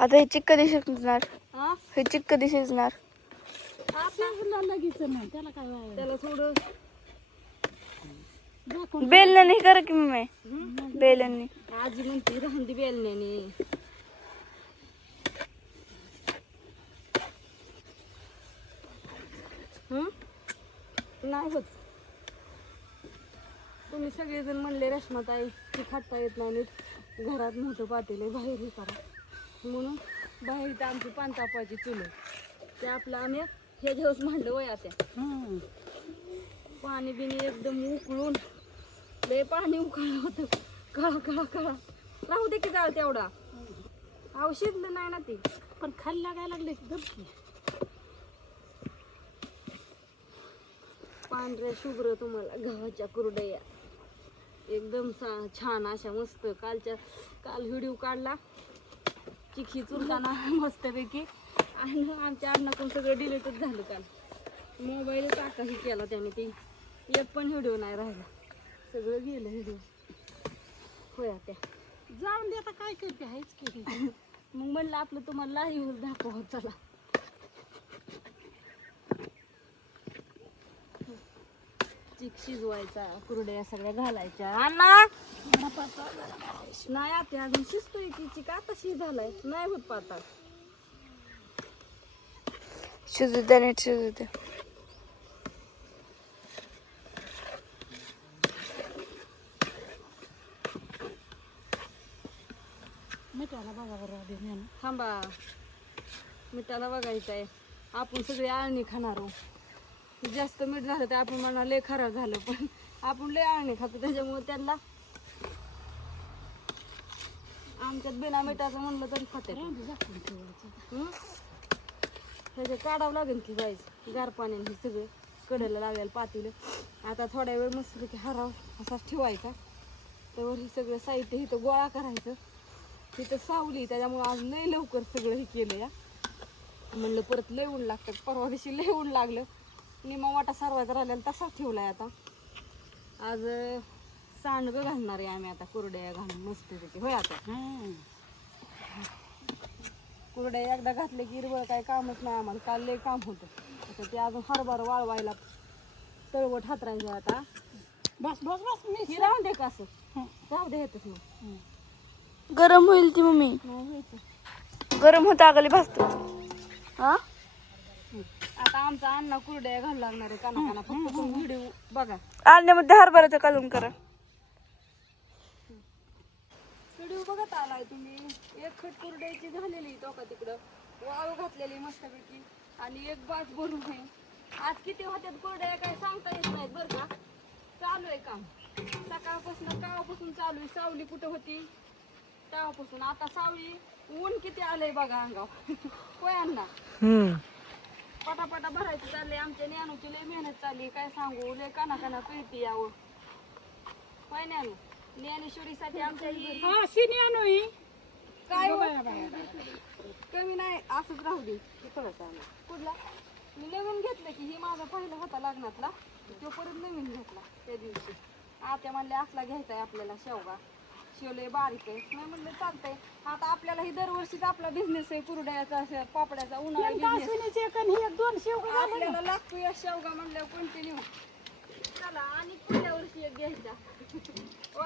आता हे चिक कधी शिजणार? हा हे चिक कधी शिजणार? आपल्याला लगेच नाही त्याला काय व्हायला. त्याला थोडं बेलण्याने हे करा की मम्मी, बेलण्याने. आजी म्हणते राहून बेलण्याने. नाही होत. तुम्ही सगळेजण म्हणले रेश्माताई ती खाता येत नाही नीट, घरात मोठं पातेलं बाहेर हे करा म्हणून बाहेर इथं आमची पानतापाची चुल आहे. ते आपलं आम्ही हे दिवस मांडलं वया त्या पाणी बिणी एकदम उकळून लय पाणी उकळलं होतं. कळा कळा कळा राहू दे की जाळ तेवढा. अहो शिजलं नाही ना ती, पण खाली लागायला लागले गप्पी. पांढऱ्या शुभ्र तुम्हाला गव्हाच्या कुरडया एकदम छान अशा मस्त. काल व्हिडिओ काढला चिखी चुरताना मस्तपैकी, आणि आमच्या अण्णाकडून सगळं डिलीटच झालं. काल मोबाईल टाकाही केला त्याने, ती एक पण व्हिडिओ नाही राहिला, सगळं गेलं व्हिडिओ. होय त्या जाऊन दे आता काय करते आहेच की. मग म्हणलं आपलं तुम्हाला लाईव्ह दाखव चला. चिक शिजवायचा, कुरड्या सगळ्या घालायच्या. अण्णा नाही आता अजून शिजतोय की चिक, आता शिजालाय नाही होत पाताळ. शिजू द्या, नीट शिजू द्या. मिठाला बघा बरं, थांबा मिठाला बघायचं आहे. आपण सगळे आळणी खाणार आहोत. जास्त मीठ झालं तर आपण म्हणा लय खराब झालं, पण आपण लय आळणी खातो त्याच्यामुळे त्यांना आमच्यात बिना मिठाचं म्हणलं तरी खाते. त्याचे काढावं लागेल की जायचं गार पाण्याने सगळं कडेला लागायला पातेलं. आता थोड्या वेळ मस्तपैकी हराव असाच ठेवायचा. तर हे सगळं साहित्य इथं गोळा करायचं. तिथं सावली त्याच्यामुळं आज लय लवकर सगळं हे केलं या. म्हणलं परत लय ऊन लागतं, परवा दिवशी लय ऊन लागलं, निमा वाटा सारवायचा राहिलेला तसाच ठेवलाय. आता आज सांडगं घालणार आहे आम्ही, आता कुरड्या घालून मस्तपैकी. होय आता कुरड्या एकदा घातले की हिरवळ काही कामच नाही आम्हाला. काल लय काम होतं. आता ते अजून हरभरा वाळवायला तळवट हातरायचं. आता बस बस बस मी राहून दे का असं राहू दे येतच मग गरम होईल ती मम्मी, गरम होता आगली भाजतो. हा आता आमचा अण्णा कुरड्या घालू लागणार आहे काना काना. फक्त तुम्ही व्हिडिओ बघा. आणण्यामध्ये हरभऱ्याचं कालवण करा. व्हिडिओ बघत आलाय तुम्ही. एक खट कुरड्याची झालेली तो का तिकडं वाळू घातलेली मस्तपैकी, आणि एक बाज भरून आहे. आज किती होत्यात कुरड्या काय सांगता येत नाहीत बरं का. चालू आहे काम सकाळपासून, कावापासून चालू आहे. सावली कुठं होती तेव्हापासून. आता सावली ऊन किती आलंय बघा अंगावर. होय अण्णा पटापटा भरायचं चाललंय. आमच्या ज्ञानूची लय मेहनत चालली, काय सांगू. लय काना काना पिळती यावं. होय ज्ञानू, ज्ञानेश्वरीसाठी आमच्या ही काय कमी नाही, असंच राहू दे. कुठला मी नवीन घेतलं की, ही माझा पहिला होता लग्नातला, तो परत नवीन घेतला त्या दिवशी. आत्या म्हणले असला घ्यायचा आहे आपल्याला शेवगा, शिवले बारीक आहे. मी म्हणलं चालतंय. आता आपल्याला ही दरवर्षीच आपला बिझनेस आहे कुरड्याचा, पापड्याचा. उन्हाळा दोन शेवगा आपल्याला लागतो या शेवगा म्हणल्यावर कंटिन्यू. चला आणि पुढल्या वर्षी एक घ्यायचा.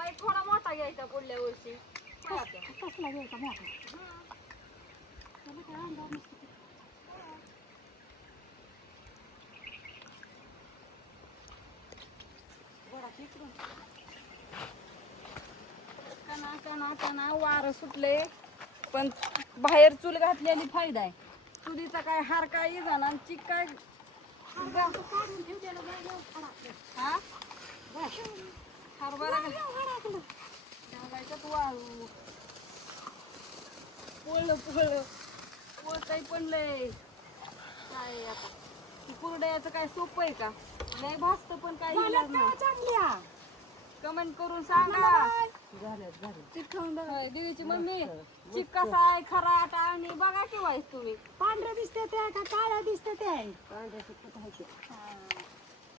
एक थोडा मोठा घ्यायचा पुढल्या वर्षी. कसला घ्यायचा मोठा? कना कना कना वारं सुटले, पण बाहेर चूल घातलेली फायदा आहे. चुलीचा काय हार काय जाणार आणि चिक काय हा हरभरा घालायचं वाळू. पोळलं पोळलं पोळतंय पण लय. काय आता कुरड्याचं काय सोपं आहे का? लय भाजतं पण काय चांगल्या. कमेंट करून सांगा. चिक खाऊन बघा. देवीची मम्मी चिक कसा आहे, खराट आणि बघा की वाईस तुम्ही. पांढऱ्या दिसते त्या का काळ्या दिसते त्या? पांढऱ्या